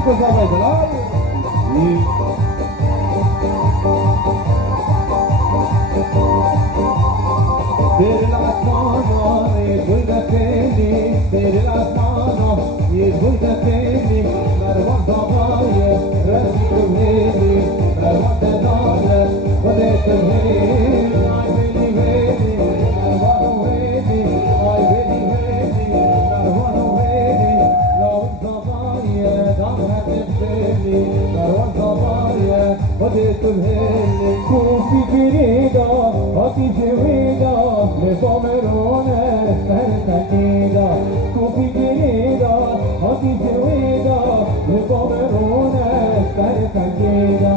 Chicos, a bailar. तेरे आसमानो ये भूल गए तेरे आसमानो ये भूल गए मरवन दबाए रस तुम्हें मरवन दबाए बने तुम्हें I really ready मरवन ready I really ready मरवन ready love दबाए दाम है तेरे मरवन दबाए बने तुम्हें कोई गिरेगा आती जेवेगा le pomerone per canida cupi querida oti jeida le pomerone per canida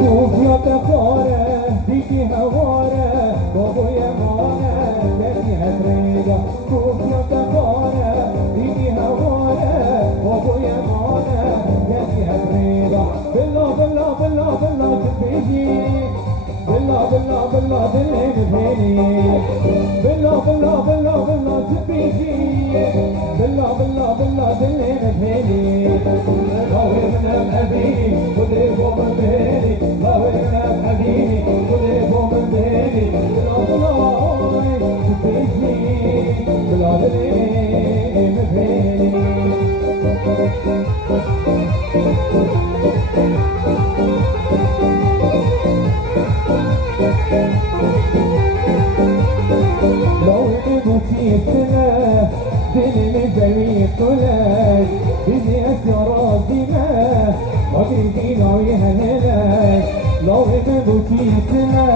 cupi te cuore di chi havore dopo yemone che ti frega cupi te cuore di chi havore dopo yemone che ti frega bella bella bella bella che bigi bella bella bella delle vedi bella bella bella bella che bigi bella bella bella delle vedi love من حبيبي خذي فوق بيني love من حبيبي خذي فوق بيني بلا بلا تبيجي بلا بلا مبيني لو نبكي السنة دلي زي الثلاث بدي أسرى دماء وقريبين ويهللك لو نبكي السنة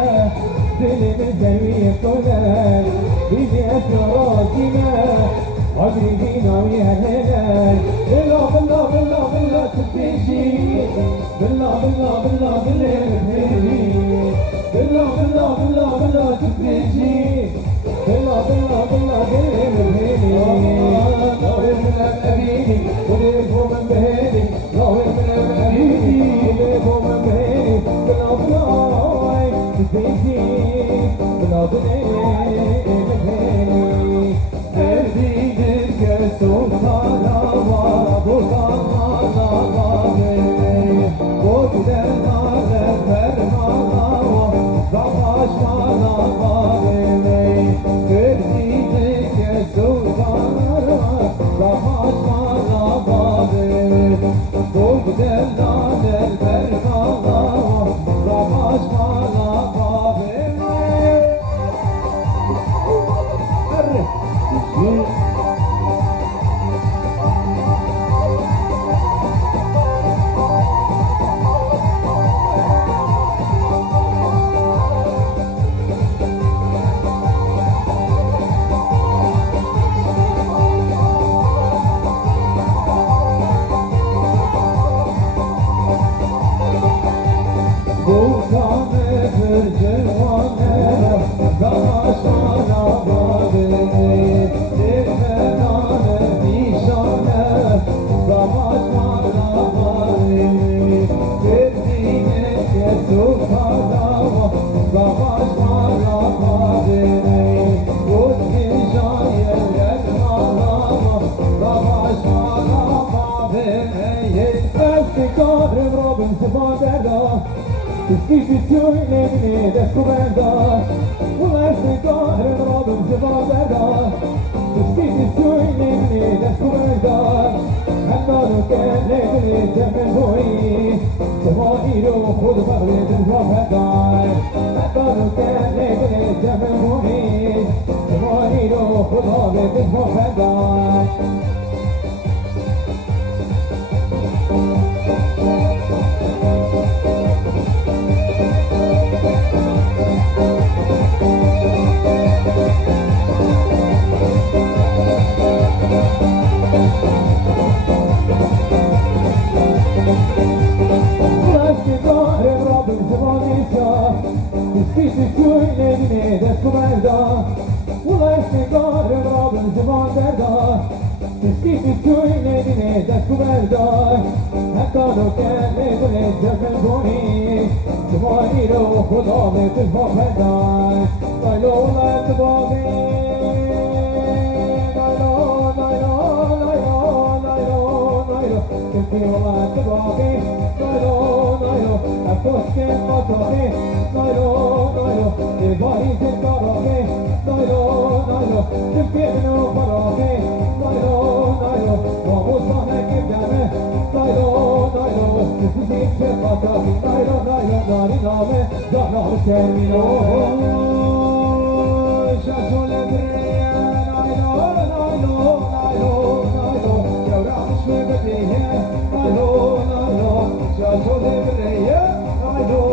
دلي زي الثلاث بدي أسرى دماء وقريبين ويهللك بلا بلا بلا بلا تبيشي بلا بلا بلا بلا بلا بلا بلا بلا تبيشي بلا بلا بلا بلا لو من أبيني وليكم من بهيني لو من أبيني وليكم من بهيني بلا بلا تبيشي بلا بلا بهيني Sevdiğim kez sultana var bu zamana bağlı o güzellerle fermana var savaşmana bağlı Sevdiğim kez sultana var savaşmana bağlı o güzellerle fermana var savaşmana bağlı Istituzione descoperta, volesse correre roba in seconda. Istituzione descoperta, andando che le vedete per voi, se vuoi io posso fare del profeta. Andando che le vedete per voi, se vuoi io posso fare del profeta. Istituzione descoperta, volesse correre roba in seconda. Istituzione descoperta, قالوا كان يقول جبلوني تبغاني لو خدا بتفهم هداي قالوا لا تبغي كنتي ولا تبغي قالوا أفوت كم مطرقي قالوا تبغي تكرهي قالوا كنتي بنو فراغي قالوا ومصنع كبدمه قالوا تسديد شقتك ناري نامه زعنا الكامينو شاشو لبريا نايلو يورا مش بديه نايلو شاشو لبريا نايلو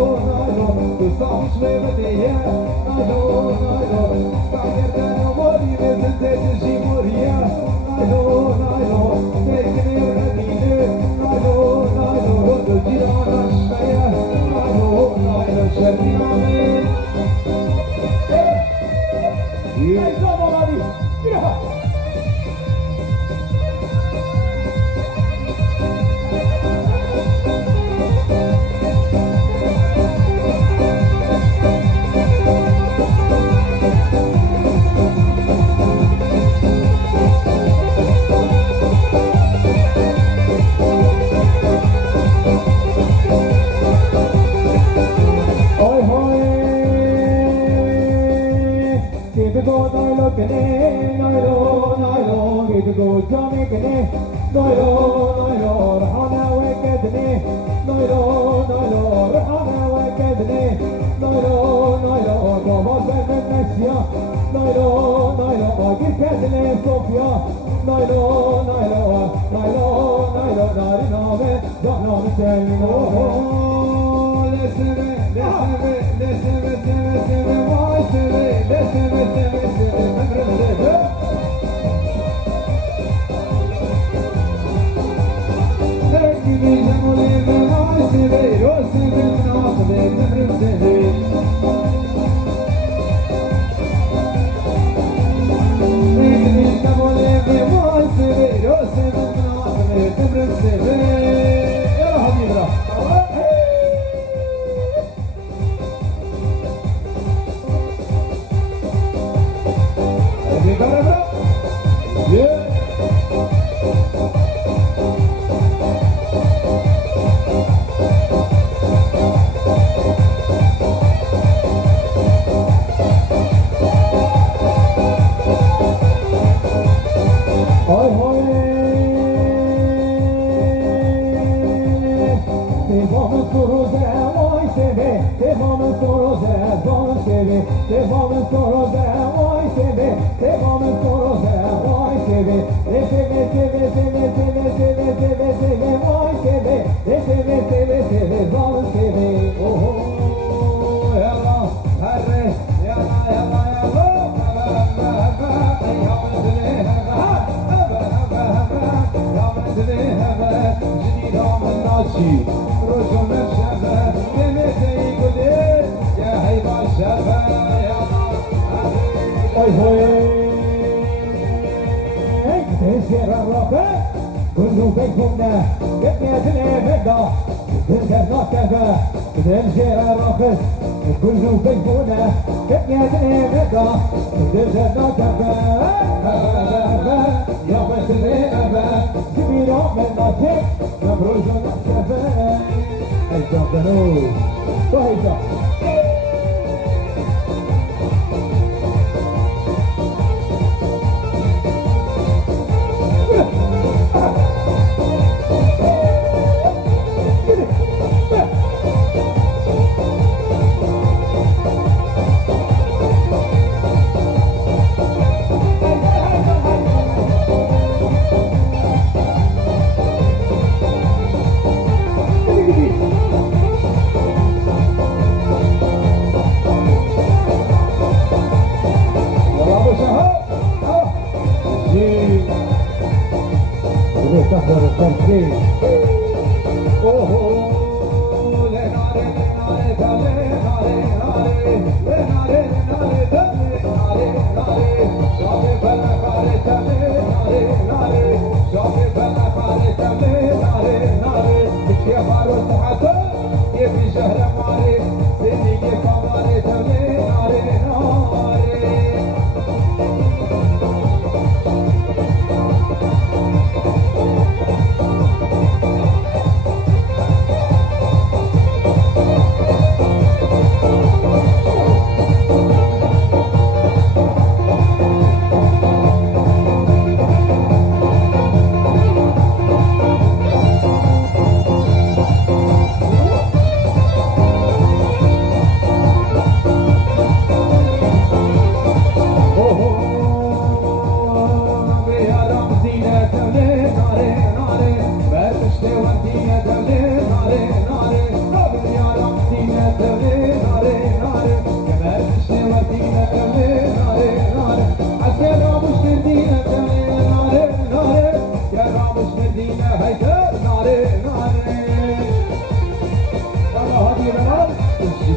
تصام مش بديه نايلو تعير انا موري بزنت تجي موريا نايلو تكني الرديده نايلو جيران الشميه نايلو شرقي عمين يا زلمه غادي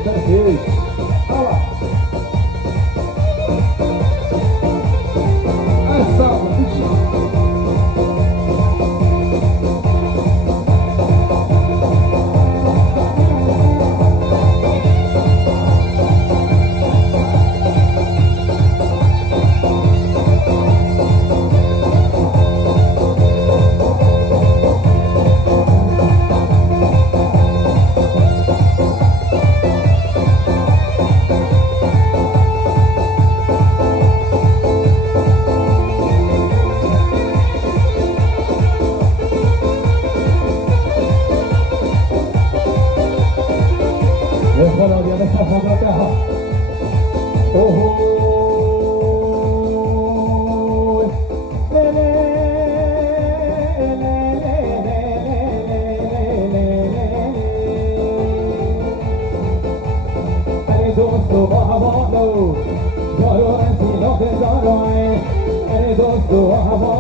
بالتركيز الله الصبر voilà, bien mettre en Angleterre. Oh oh. Allez dosto, bravo, Jaro silente Jaroy. Allez dosto, bravo,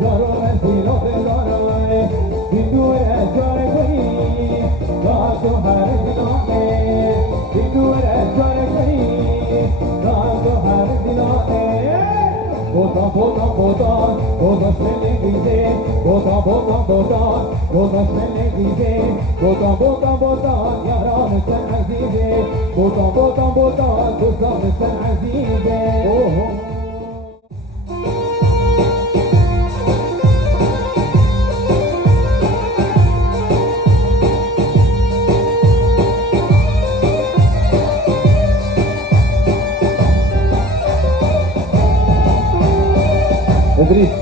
Jaro silente Jaroy. Hindu es Jare Koi, Gato Haridinone. Hindu es Jare Koi, Gato Haridinone. Botan, botan, botan, botan şenliklize. Botan, botan, botan, botan şenliklize. Botan, botan, botan, yaranı sen azize. Botan, botan, botan, tuzlanı sen azize. Oh, oh. إدريس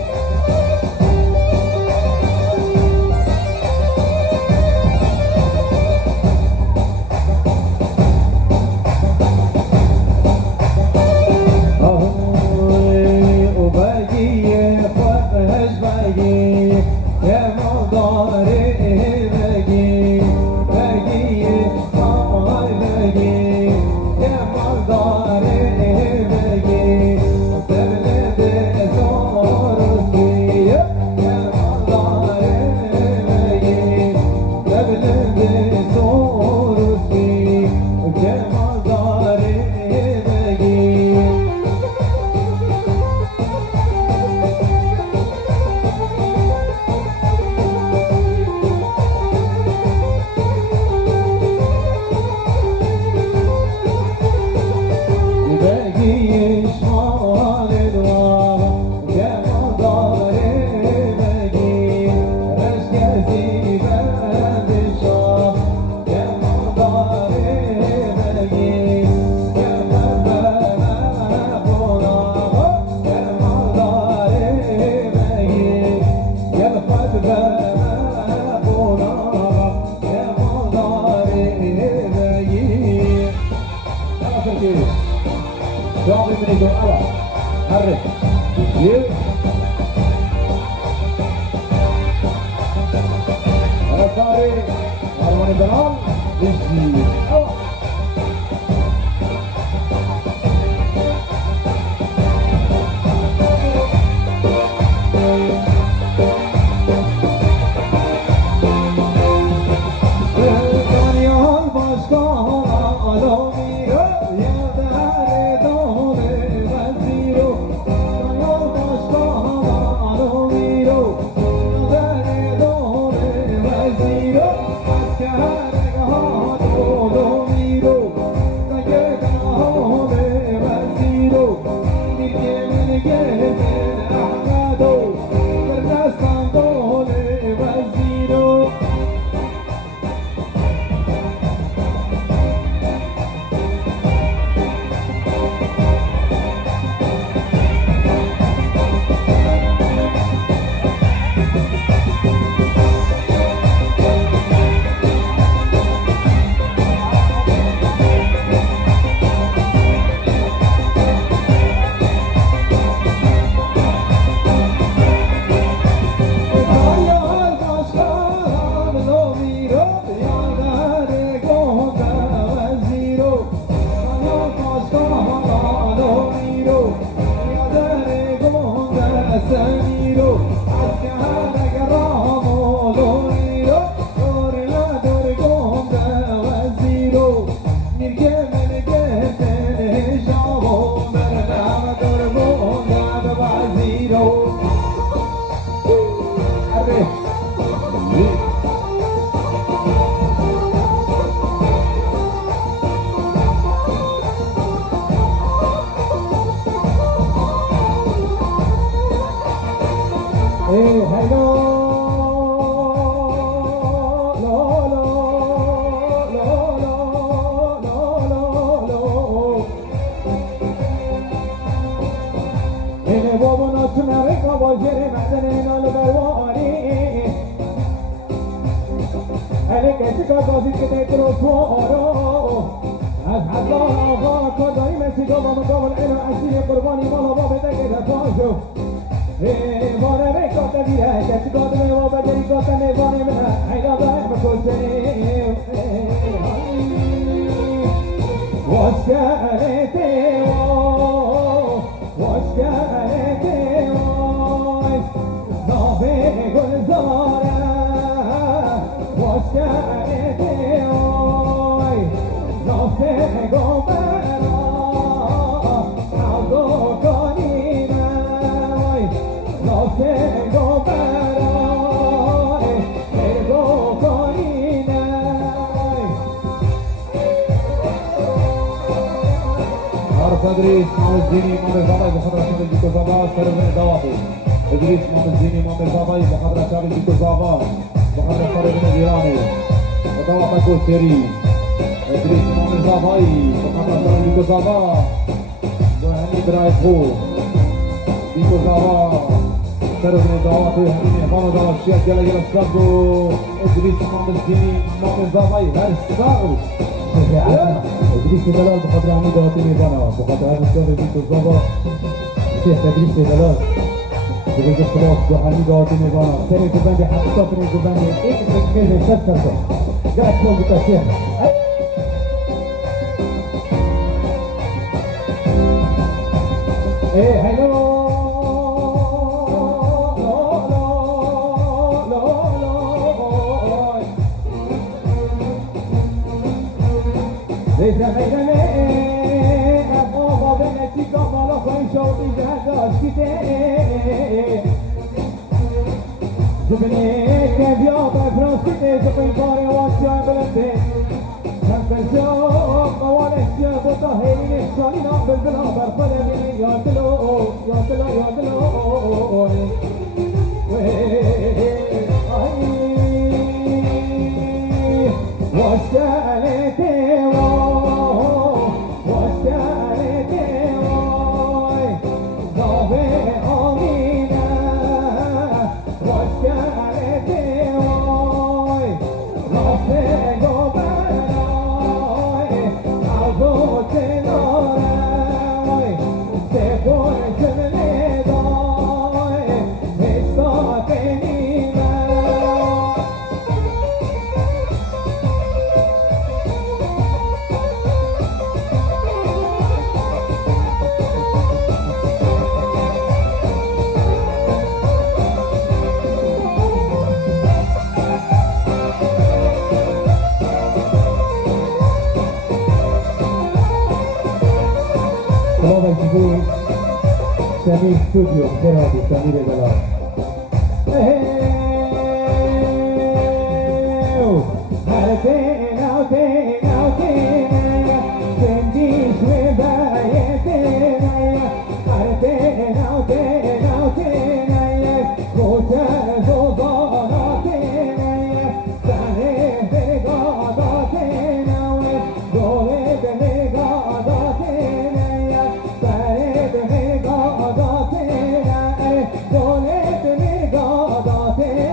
وباقي فرقهاش باقي يا مقداري باقي باقي قمر باقي يا مقداري باقي Jovem Benito, olha lá, arre, viu? Olha pare, harmoni benal, dizi, olha. Dünyanın başka alamıyor, ya dare dole vaziro. Dünyanın başka alamıyor, ya dare dole vaziro. Askere gahat oldu شما ریکا باجر مدن نال برواری اهل کسی که گازی که تیترو سوارو از حضار آقا کردایی مسیگا و مقابل علم عشیر قربانی مالا با بده که دفاشو وانه ریکا تبیره کسی قادمه و بجری کاتنه وانه منه حیلا باید بکشنه واشکرته واشکرته وای نابه گلزاره واشکرته وای نابه گلزاره عوضو کنینه وای نابه گلزاره ارگو کنینه ادریس مامزدینی امام زابای بخاطر شب دیکو زابا سرزن دواخو ادریس مامزدینی امام زابای بخاطر شب دیکو زابا بخاطر سرزن ایرانی و دواخو کوچری ادریس امام زابای بخاطر شب دیکو زابا بهنی برای خو دیکو زابا سرزن دواخو همین احوال دواخو شیعت گله گله سبو ادریس مامزدینی امام زابای هر سال تدريس دلال بخاطر عمي دواتي ميزانا بخاطر هذا الشهر بيت الزابا شيخ تدريس دلال بقول خلاص بحالي دواتي ميزانا ثاني زبان حتى ثاني زبان ايه تكمل سكر قاعد فوق الشيخ ايه هلو ليس غيرنا أبغى بنتي كمال خوي شوقي جهاز كتير جبني كبيا بفرنسي جبني باري واشياء بلندي كم بنشوف قوالك جاب طهيني شالينا بالبلا برفض بني يا تلو يا تلو يا تلو واشتعلتي سمير ستوديو بخير هادي سمير دلال هرتينا وتينا وتينا سنديش وبايتينا هرتينا وتينا وتينا موتى زوزاناتينا سهيه بقاداتينا ودولي بقاداتينا سهيه بقاداتينا دولي بقاداتينا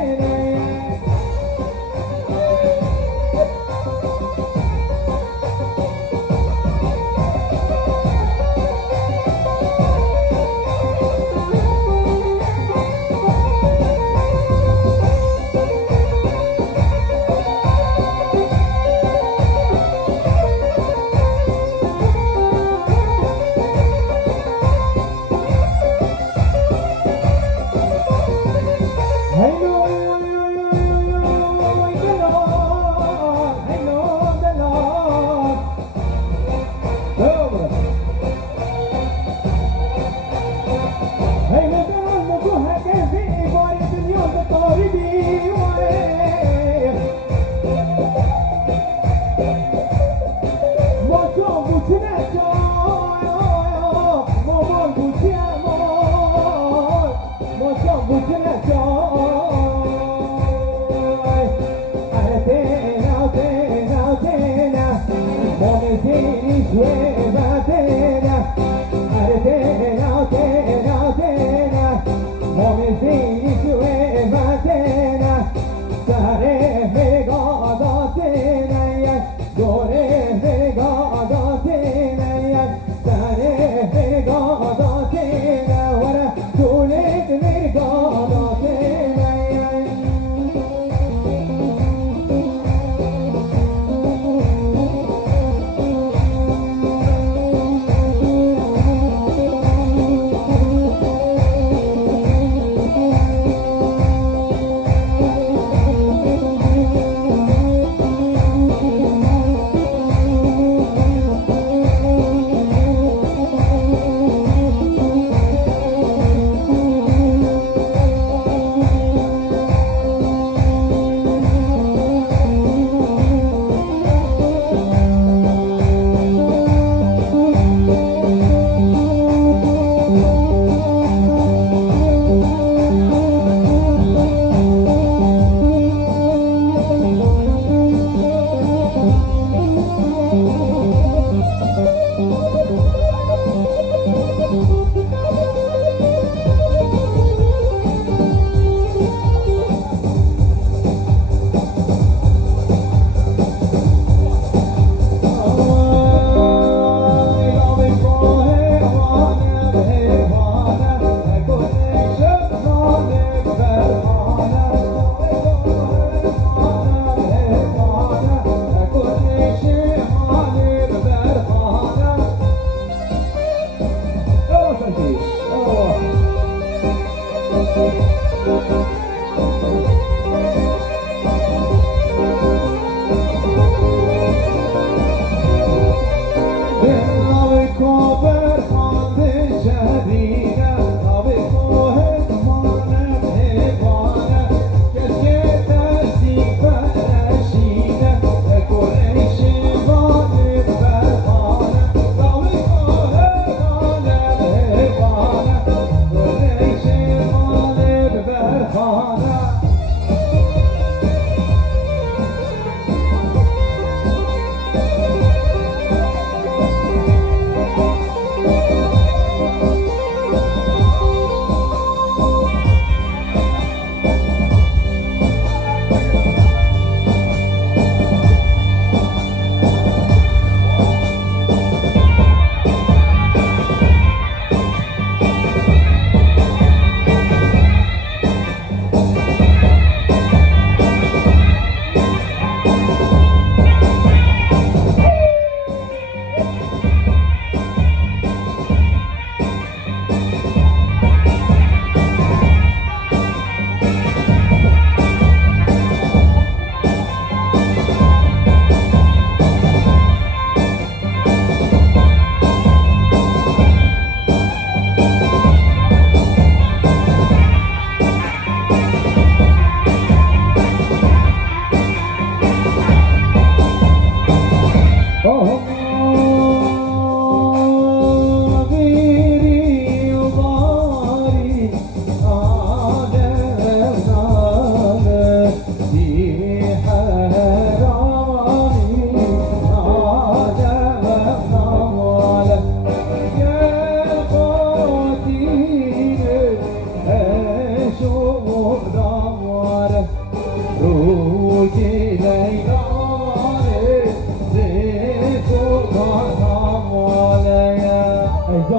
Artena,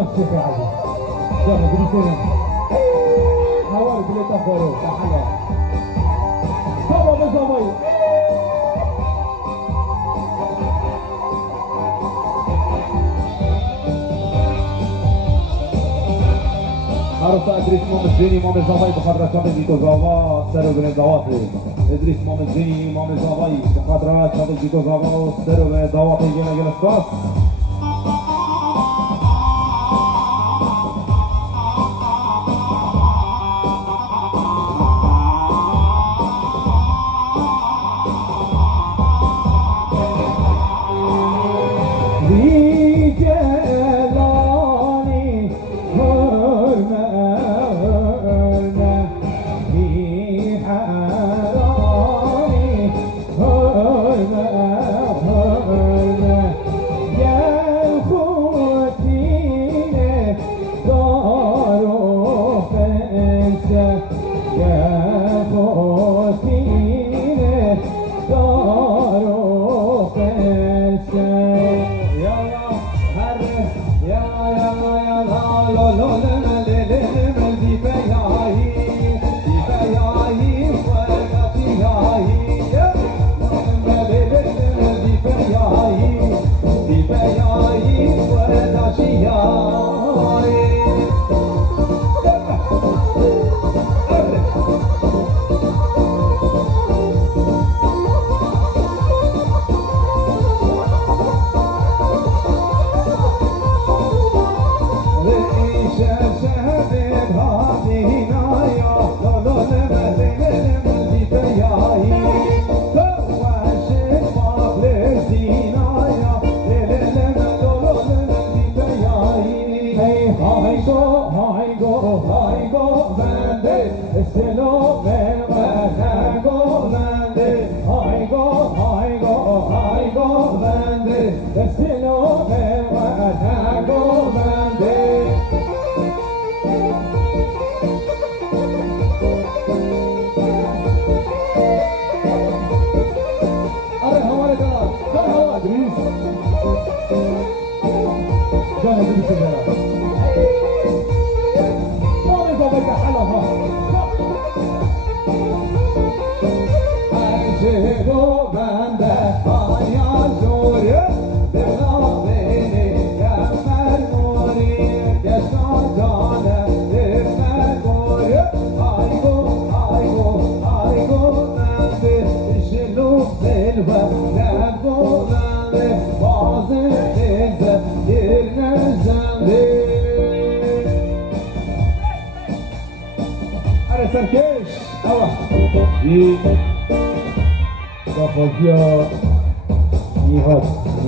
الشيخ العزيز جانا بريسينا حوالي ثلاثة فروق تحلى صبا بصباي عروسة إدريس إمام الزيني إمام الزباي بخاطر شاطئ بيتو زابا سرو بن الضواطي إدريس إمام الزيني إمام الزباي بخاطر شاطئ بيتو زابا سرو بن الضواطي جينا جينا سباس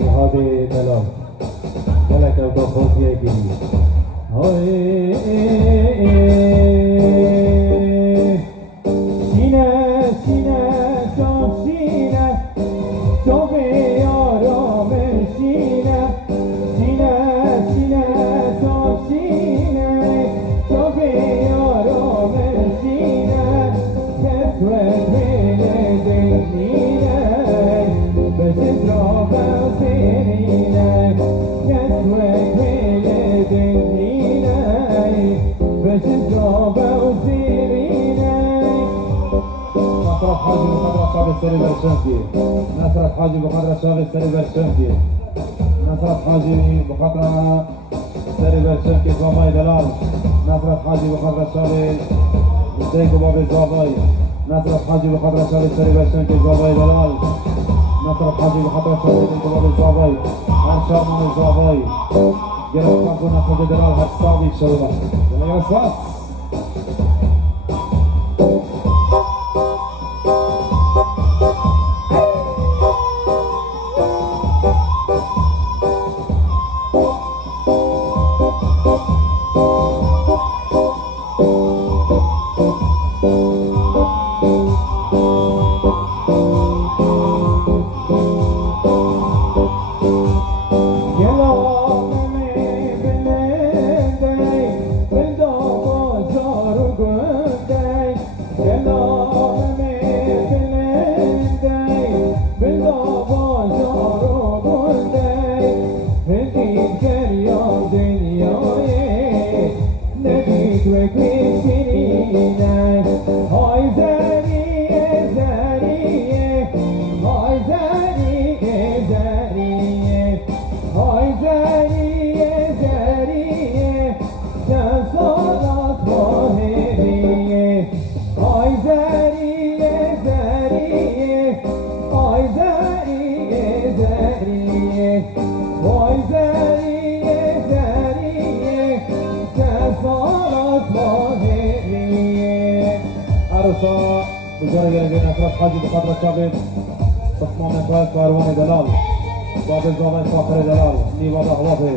نهاد دلال دلک او دا خوزیه گیری سینه سینه جان سینه جان بیارام سینه سینه سینه جان سینه جان بیارام سینه کسوت بینه دینینه بشت را بسینینه کسوت بینه دینینه بشت را بسینینه نصرت حاجی بقدر شاب السري برشمكي نصرت حاجي بقدر شاب السري برشمكي نصرت حاجي بقدر السري برشمكي زواماي دلال نصرت حاجي بقدر شاب الديكو بابي زواماي نصرت حاجي بقدر شاب السري برشمكي زواماي دلال نصرت حاجي بقدر شاب الديكو بابي زواماي انشار من الزواماي جرس كامبو نصرت دلال هتساوي شوضا يلا يا Dünya بزرگ گرگین اطراف حاجی بخاطر شابید تصمام انتهای کاروان دلال باب زامن فاخر دلال نیوان احوافه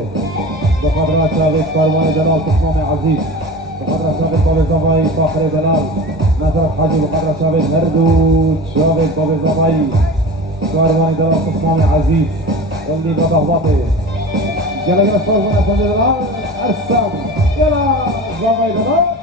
بخاطر شابید کاروان دلال تصمام عزیز بخاطر شابید باب زامن فاخر دلال نظرت حاجی بخاطر شابید هردود شابید باب زامن کاروان دلال تصمام عزیز والنيوان احوافه يلا يلا فرزنا فند دلال ارسام يلا زامن دلال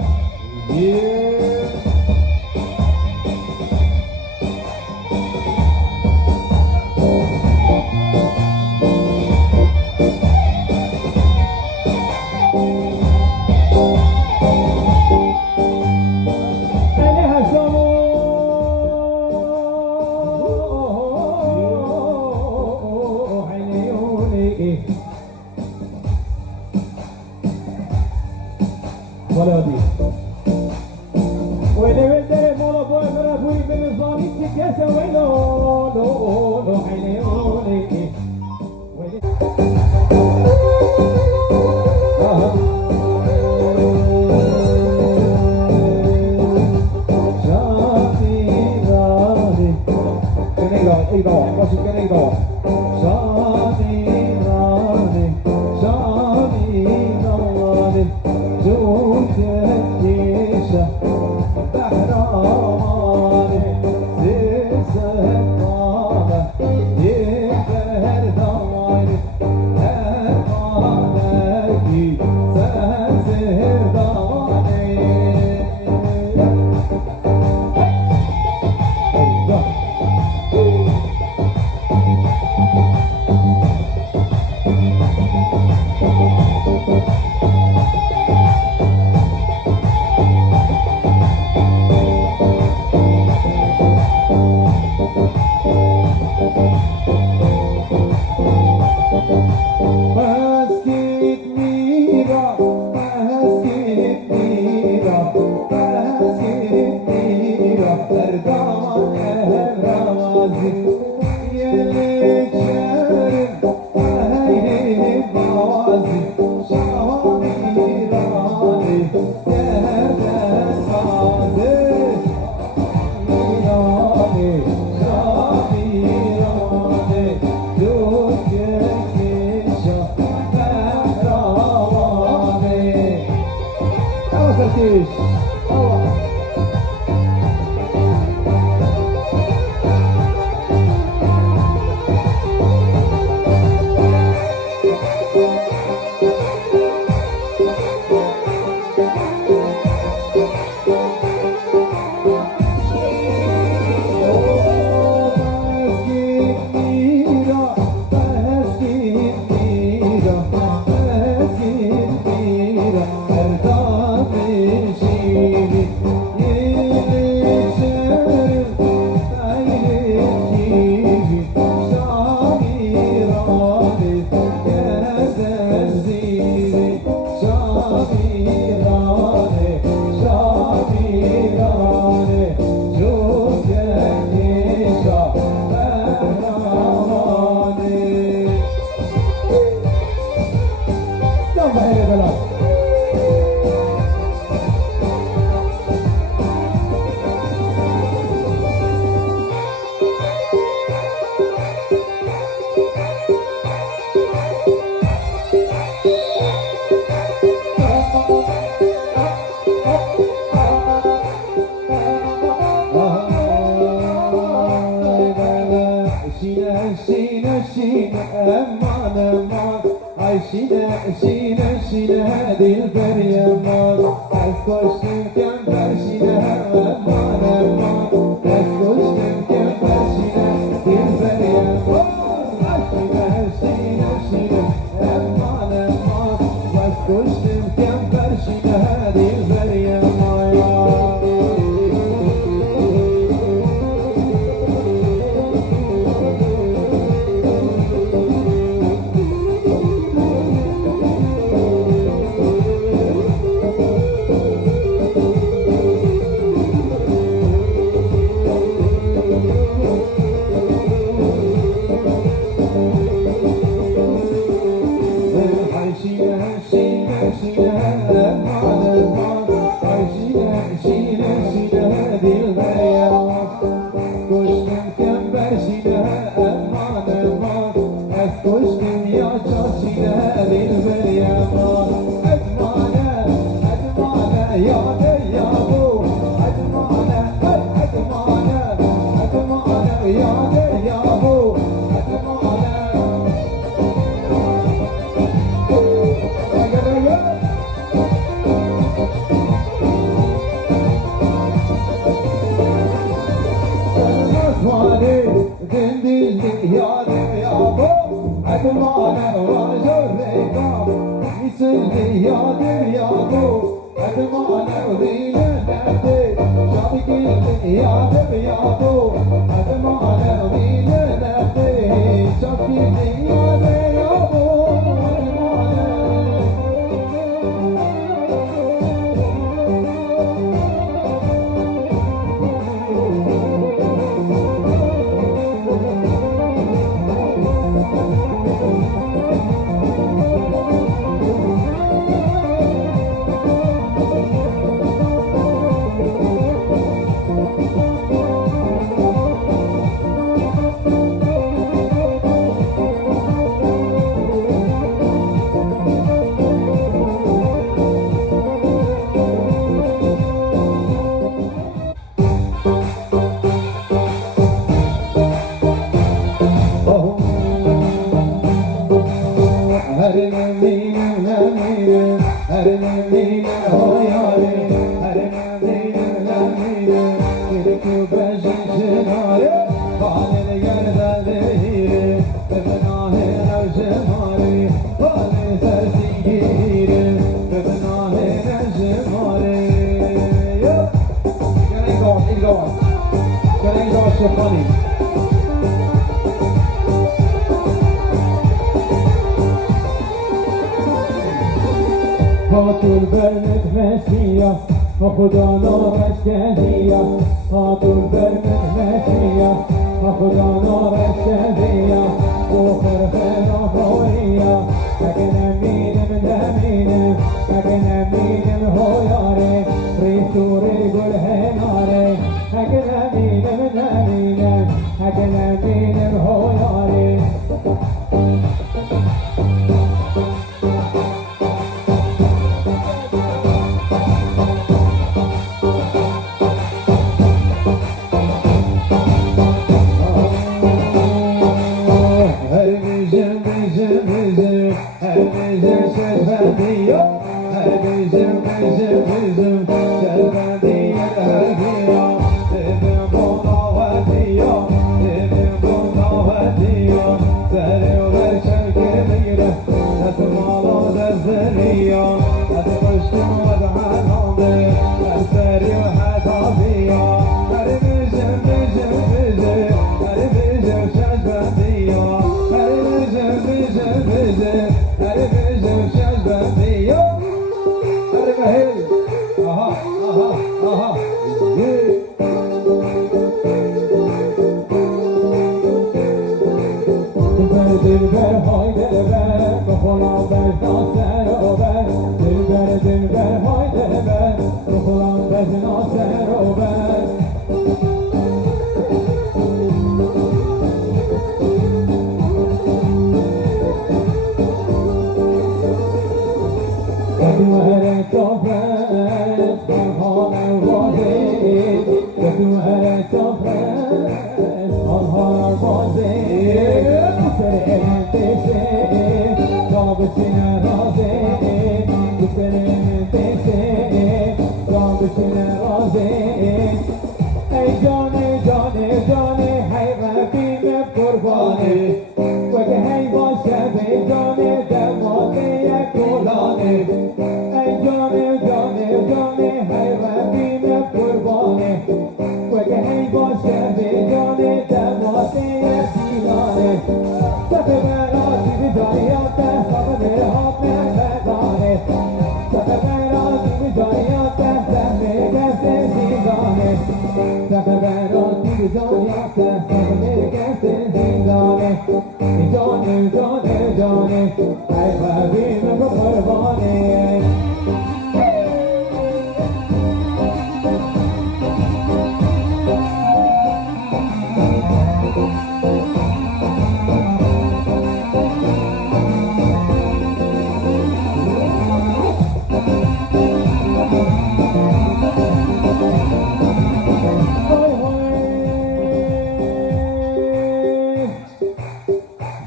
Kushtim kem pershine hadil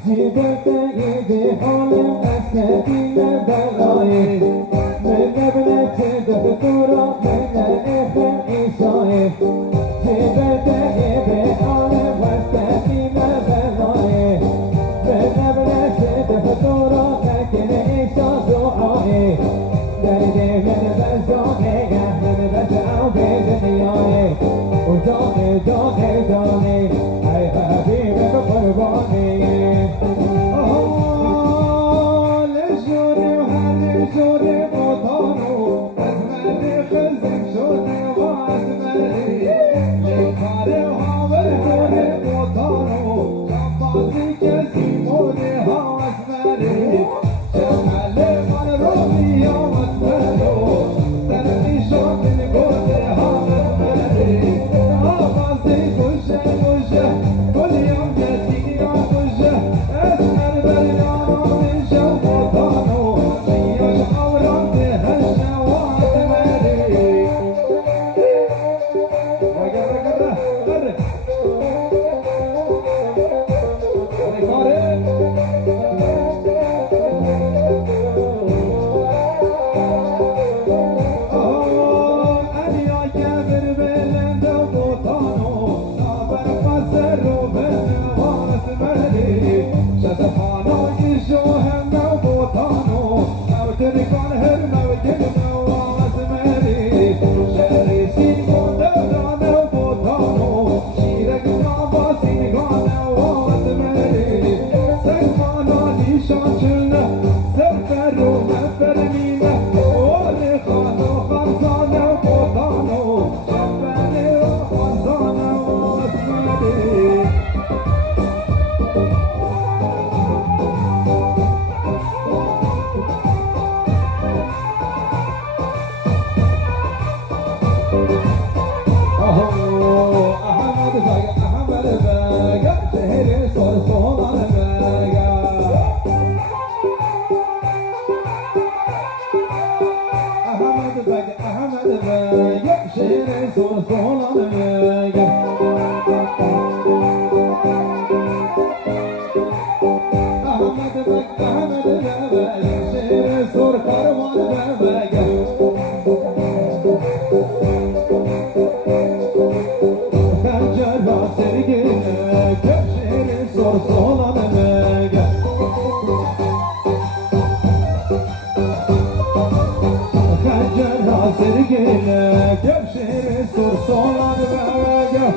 جيبتي بحال مسكين بلاي من ابنك دكتورة من الاخر شايف جيبتي بحال مسكين بلاي من ابنك دكتورة لكن ايش دعائي دردي من بزوني من بزعو بدنياي وجوني جوني جوني هاي حبيبي بقرباني لجوني وهالجوني بطانو أزمالي خزن جوني وأزمالي لكاري وهاورجوني بطانو شمبازي كزيموني هازمالي شمالي من رومي يوم أزمالو سنتي شوط القولي هازمالي هازي كوشة كوشة كل يوم جاتيني يا كوشة أزمال بريانو من جو بطانو شيوش أورام تهشة وأزمالي وقرر قرر قرر Sergele gevşeri sur solar verge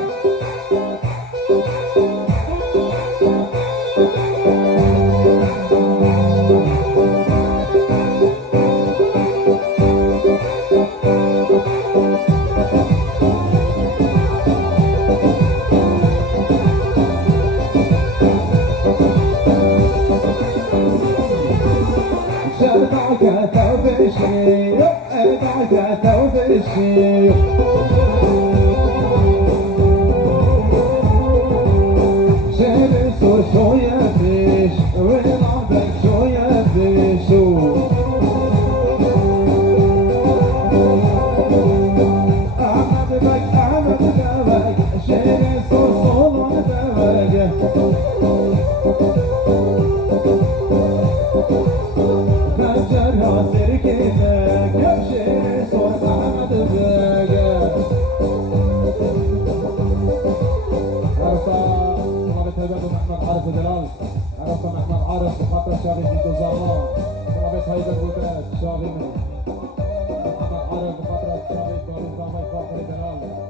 Şerdaka tevbeşi Evdaka tevbeşi Şeri sur şoya fiş Ve nabek şoya fişu Ahmet bek Şeri sur solan devek Sergele gevşeri sor Ahmet Bege عرفة طلبت هيبة محمد عارف جلال عرفة محمد عارف بخاطر شاغي في الزهراء طلبت هيبة بودرات شاغي محمد عارف بخاطر شاغي في الزهراء فاخر جلال